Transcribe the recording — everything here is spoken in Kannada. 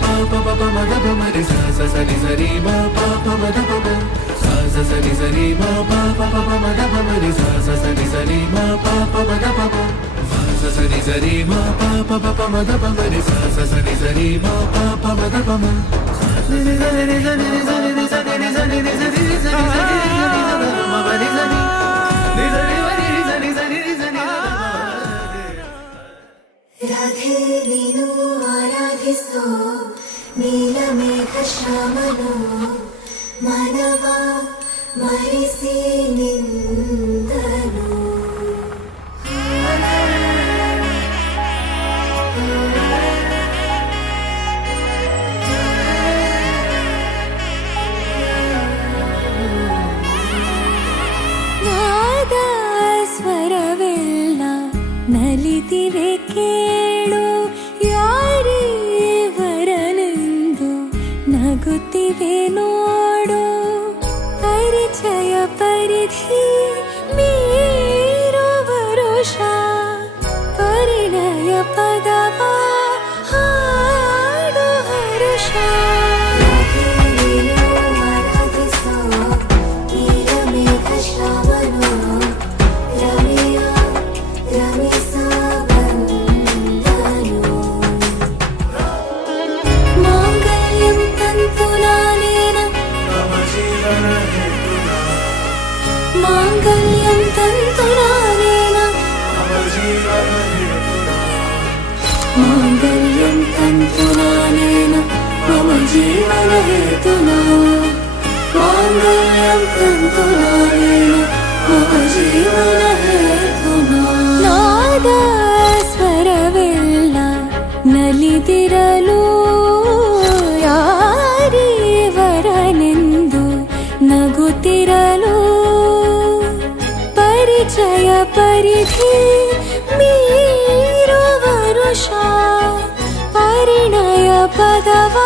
pa pa pa pa ma da pa ma re sa sa sa ni sa re ma pa pa ma da pa ma sa sa sa ni sa re ma pa pa pa pa ma da pa ma re sa sa sa ni sa re ma pa pa ma da pa ma sa sa ni sa re ma pa pa pa pa ma da pa ma re sa sa sa ni sa re ma pa pa ma da pa ma sa sa ni sa re sa ni sa re sa ni sa re sa ni sa re sa ni sa re sa ni ma pa ni sa ni ni sa re ma ni sa ni sa ni sa ni Radhe ನೀನು ಆರಾಧಿಸೋ ನೀಲಮೇಘ ಶ್ಯಾಮನು ಮನವ ಮರಿಸಿ ನಿಂದನು ನಾದ ಸ್ವರವೆಲ್ಲ ನಲಿತಿವೆ ಕೇಳು ಯಾರೇ ವರನೆಂದು ನಗುತ್ತಿವೆ ನೋಡು ಪರಿಚಯ ಪರಿಧಿ ಮೀರು ವರುಷ ಪರಿಣಯ ಪದವ ಹಾಡು ಹರುಷ ನೀಲಮೇಘ ಶ್ರಾವಣೋ ರಮೆಯ ರಮಿಸ ಮಾಂಗಲ್ಯಂ ತಂತು ನಾನೇನ ಮಾಂಗಲ್ಯಂ ತಂತು ನಾನೇನ ಮಾಂಗಲ್ಯಂ ತಂತು ನಾನೇನ ಮಮ ಜೀವನ ಹೇತುನಾ ಮಾಂಗಲ್ಯಂ ತಂತು ನಾನೇನ ಮಮ ಜೀವನ ಹೇತುನಾ ನಾದ ಸ್ವರವೆಲ್ಲ ನಲಿದಿರಲು ಯಾರೇ ವರನೆಂದು ನಗುತ್ತಿರಲು ಪರಿಚಯ ಪರಿಧಿ ಮೀರು ವರುಷ ಪರಿಣಯ ಪದವ